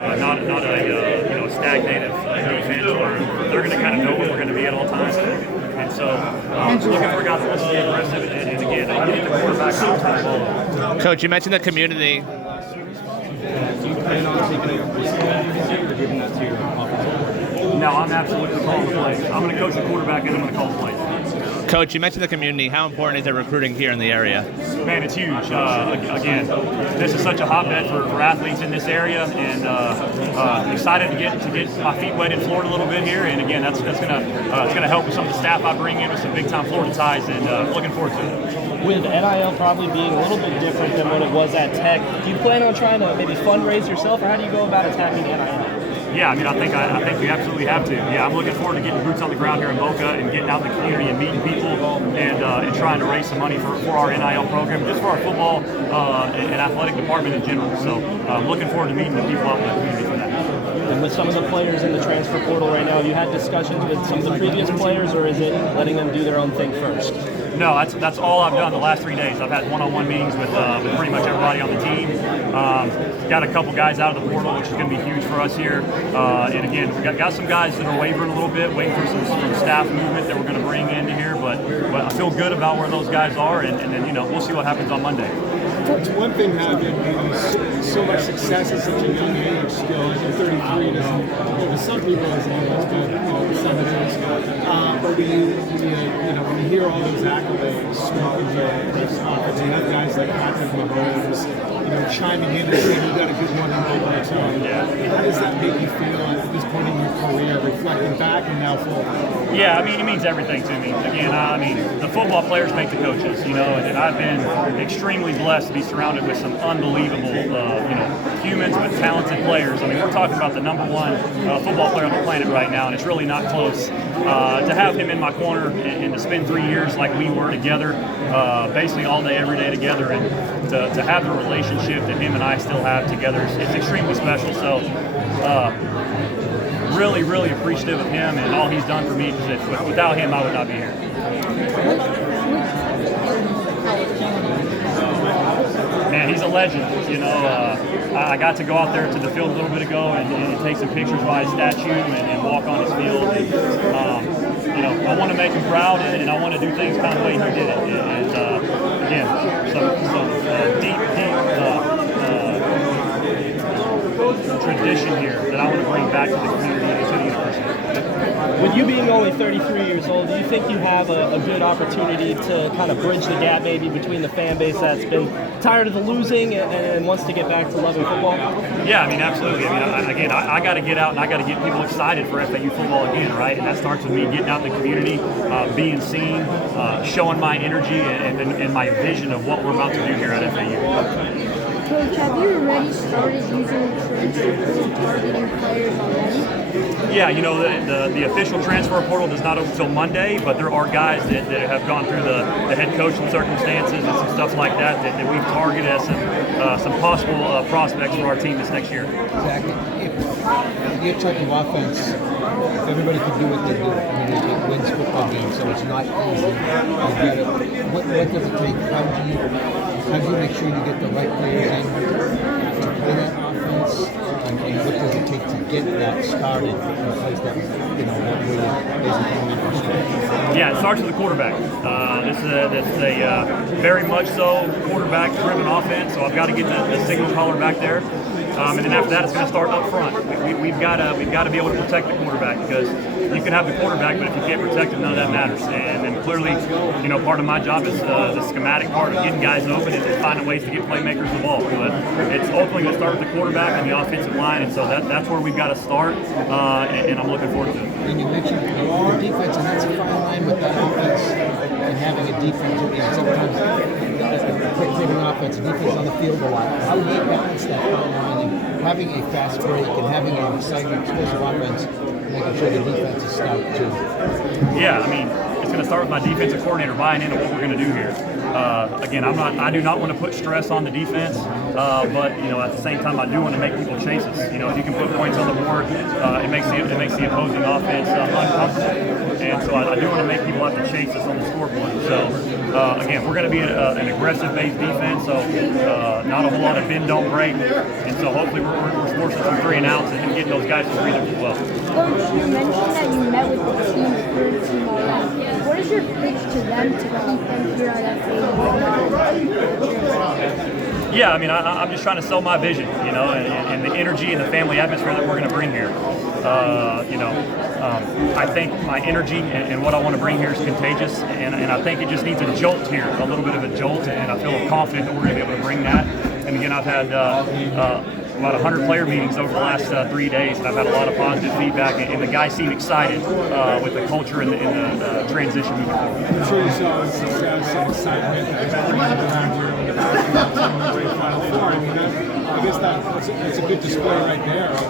Not a stagnated defense where they're going to kind of know where we're going to be at all times. And so looking for guys that wants to be aggressive and again, getting the quarterback out to the ball. Coach, you mentioned the community. Do you plan on taking it or giving that to your offensive? No, I'm absolutely calling the plays. I'm going to coach the quarterback and I'm going to call the plays. Coach, you mentioned the community. How important is it recruiting here in the area? Man, it's huge. Again, this is such a hotbed for athletes in this area, and excited to get my feet wet in Florida a little bit here. And again, that's gonna help with some of the staff I bring in with some big time Florida ties, and looking forward to it. With NIL probably being a little bit different than what it was at Tech, do you plan on trying to maybe fundraise yourself, or how do you go about attacking NIL? Yeah, I mean, I think we absolutely have to. Yeah, I'm looking forward to getting boots on the ground here in Boca and getting out in the community and meeting people and trying to raise some money for our NIL program, just for our football and athletic department in general. So I'm looking forward to meeting the people out in the community for that. And with some of the players in the transfer portal right now, have you had discussions with some of the previous players, or is it letting them do their own thing first? No, that's all I've done the last 3 days. I've had one-on-one meetings with pretty much everybody on the team. Got a couple guys out of the portal, which is going to be huge for us here. And again, we got some guys that are wavering a little bit, waiting for some staff movement that we're going to bring into here. But I feel good about where those guys are, and then we'll see what happens on Monday. It's one thing having so much success at such a young age. Still, at 33, to some people isn't as good. Some it is. But when you hear all those accolades spoken this offense, you have guys like Patrick Mahomes, chiming in and saying you got a good one in Boca too. Yeah. How does that make you feel at this point in your career, reflecting back and now forward? Yeah, I mean, it means everything to me. Again, I mean, the football players make the coaches, and I've been extremely blessed to be surrounded with some unbelievable, humans with talented players. I mean, we're talking about the number one football player on the planet right now, and it's really not close. To have him in my corner and to spend 3 years like we were together, basically all day, every day together, and to have the relationship that him and I still have together, it's extremely special. So, really, really appreciative of him and all he's done for me, because without him, I would not be here. Man, he's a legend. I got to go out there to the field a little bit ago and take some pictures by his statue and walk on his field. I want to make him proud, and I want to do things kind of the way he did it. And again, some deep tradition here that I want to bring back to the community and to the university. With you being only 33 years old, do you think you have a good opportunity to kind of bridge the gap maybe between the fan base that's been tired of the losing and wants to get back to loving football? Yeah, I mean, absolutely. I mean, I got to get out and I got to get people excited for FAU football again, right? And that starts with me getting out in the community, being seen, showing my energy and my vision of what we're about to do here at FAU. Coach, have you already started using transfer portal targeting players already? Yeah, the official transfer portal does not open until Monday, but there are guys that have gone through the head coaching circumstances and some stuff like that we've targeted as some possible prospects for our team this next year. Exactly. If your type of offense, if everybody can do what they do, it wins football games, so it's not easy. What does it take? How do you make sure you get the right players in to play that offense? And what does it take to get that started in a place that, what really isn't interesting? Yeah, it starts with the quarterback. This is a very much so quarterback-driven offense, so I've got to get the signal caller back there. And then after that, it's going to start up front. We've got to be able to protect the quarterback, because you can have the quarterback, but if you can't protect him, none of that matters. And clearly, part of my job is the schematic part of getting guys open and finding ways to get playmakers the ball. But it's ultimately going to start with the quarterback and the offensive line, and so that's where we've got to start. And I'm looking forward to it. And you mentioned your defense, and that's a fine line with that offense and having a defense. Sometimes taking offense and defense on the field a lot. How do you balance that fine line and having a fast break and having an exciting, explosive offense, making sure the defense is stout too? Yeah, I mean, it's going to start with my defensive coordinator buying into what we're going to do here. Again, I do not want to put stress on the defense. but at the same time, I do want to make people chase us. If you can put points on the board, it makes the opposing offense uncomfortable. And so I do want to make people have to chase us on the scoreboard. So again, we're going to be an aggressive-based defense, so not a whole lot of bend, don't break. And so hopefully we're forcing some 3 and outs and getting those guys to breathers as well. Coach, you mentioned that you met with the team's third team already. What is your pitch to them to keep them here at FA? Yeah, I mean, I'm just trying to sell my vision, and the energy and the family atmosphere that we're going to bring here. I think my energy and what I want to bring here is contagious, and I think it just needs a jolt here, a little bit of a jolt, and I feel confident that we're going to be able to bring that. And again, I've had about 100 player meetings over the last 3 days, and I've had a lot of positive feedback, and the guys seem excited with the culture and the transition moving forward. I'm sure you saw some excitement around here when the Final Four. I mean, I guess it's a good display right there of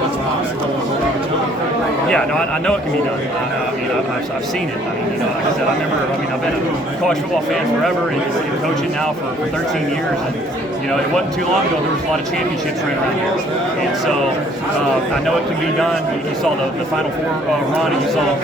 what's possible over time. Yeah, no, I know it can be done. I've seen it. Like I said, I've been a college football fan forever and coaching now for 13 years. And, it wasn't too long ago there was a lot of championships right around here. And so I know it can be done. You saw the Final Four run, and you saw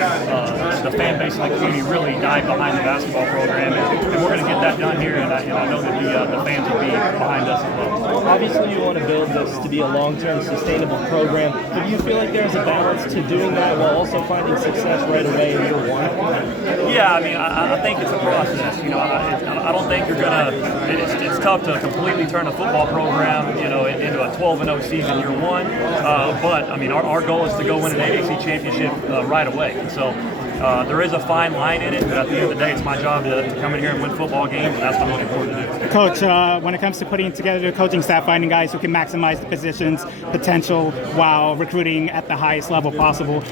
the fan base in the community really dive behind the basketball program. And we're going to get that done here, and I know that the fans will be behind us as well. Obviously, you want to build this to be a long-term sustainable program, but do you feel like there's a balance to doing that while also finding success right away in year one? Yeah, I think it's a process. I don't think you're going to – it's tough to completely turn a football program, into a 12-0 season year one. But our goal is to go win an AAC championship right away. And so there is a fine line in it, but at the end of the day, it's my job to come in here and win football games, and that's what I'm looking forward to do. Coach, when it comes to putting together the coaching staff, finding guys who can maximize the position's potential while recruiting at the highest level possible,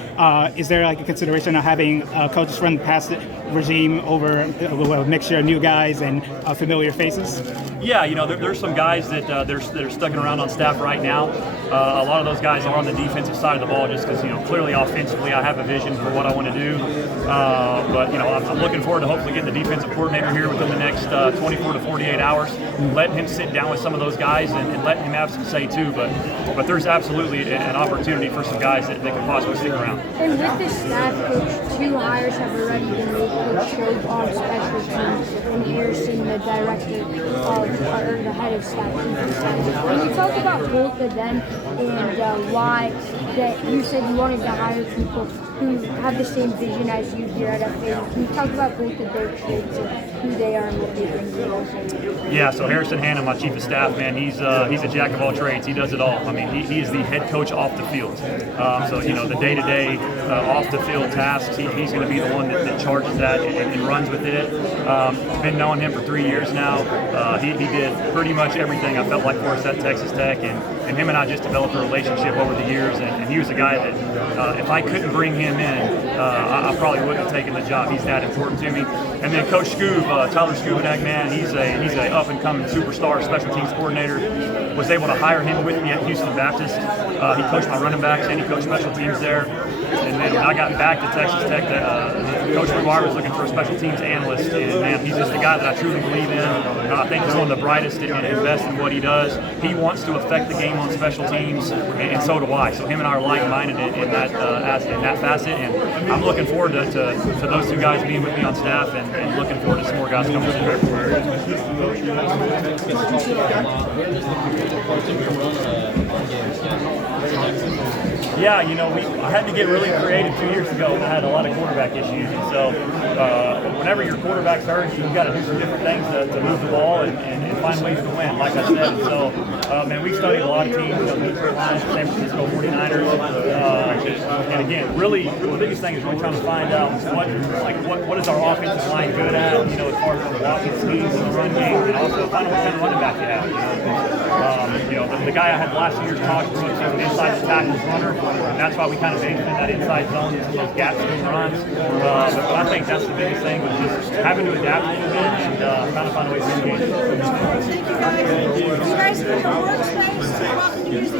is there like a consideration of having coaches from the past regime over a mixture of new guys and familiar faces? Yeah, there's some guys that they're sticking around on staff right now. A lot of those guys are on the defensive side of the ball just because, clearly offensively I have a vision for what I want to do. But I'm looking forward to hopefully getting the defensive coordinator here within the next 24 to 48 hours, letting him sit down with some of those guys and letting him have some say too. But there's absolutely an opportunity for some guys that can possibly stick around. And with the staff, Coach, 2 hires have already been made. Coach Job on special teams and Harrison, the director or the head of staff. Can you talk about both of them and why that you said you wanted to hire people who have the same vision as you here at FA? Can you talk about both of their traits and who they are and what they bring to us? Yeah, so Harrison Hanna, my chief of staff, man, he's a jack of all trades. He does it all. He is the head coach off the field. So the day-to-day off the field tasks, he's going to be the one that charges that and runs with it. Been knowing him for 3 years now. He did pretty much everything I felt like for us at Texas Tech, and him and I just developed a relationship over the years, and he was a guy that if I couldn't bring him in, I probably wouldn't have taken the job. He's that important to me. And then Coach Scoob, Tyler Skubanek, man, he's a up-and-coming superstar special teams coordinator. Was able to hire him with me at Houston Baptist. He coached my running backs and he coached special teams there. And then when I got back to Texas Tech, Coach McGuire was looking for a special teams analyst. And man, he's just a guy that I truly believe in. I think he's one of the brightest and best in what he does. He wants to affect the game on special teams, and so do I. So him and I are like-minded in that facet. And I'm looking forward to those 2 guys being with me on staff, and looking forward to some more guys coming Yeah, I had to get really creative 2 years ago. I had a lot of quarterback issues, and so whenever your quarterback's hurt, you've got to do some different things to move the ball and find ways to win, like I said. So, man, we studied a lot of teams, San Francisco 49ers, and again, really, the biggest thing is really trying to find out what is our offensive line good at, as far as the blocking schemes and the run game, and also find out what kind of running back you have. The guy I had the last 2 years, Todd Brooks, he's an inside tackles runner, and that's why we kind of made him in that inside zone, those gaps in runs. But I think that's the biggest thing, was just having to adapt a little bit and trying to find ways to win games. Thank you guys. You guys have a workspace. How often do you use the